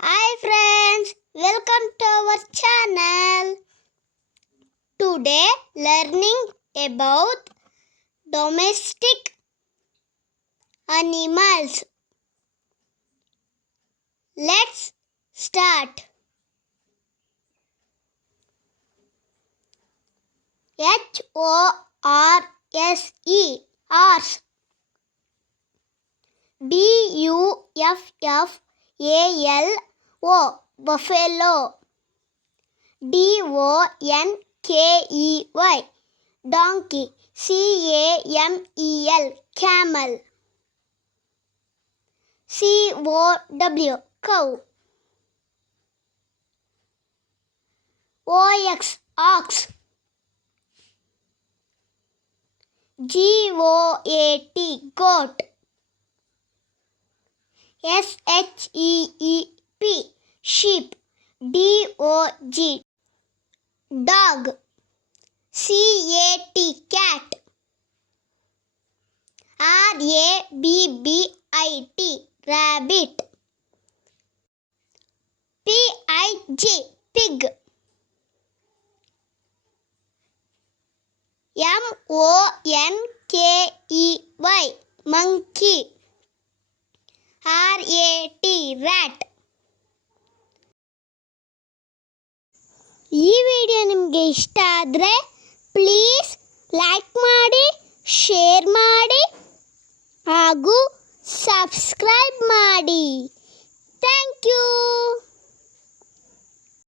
Hi friends, welcome to our channel. Today learning about domestic animals. Let's start. HORSE, horse. BUFFALO, buffalo. DONKEY, donkey. CAMEL, camel. COW, cow. OX, ox. GOAT, goat. SHEEP, sheep. DOG, dog. CAT, cat. RABBIT, rabbit. PIG, pig. MONKEY, monkey. RAT, rat. ಈ video ನಿಮಗೆ ಇಷ್ಟ ಆದರೆ please like ಮಾಡಿ, share ಮಾಡಿ ಹಾಗೂ subscribe ಮಾಡಿ. Thank you.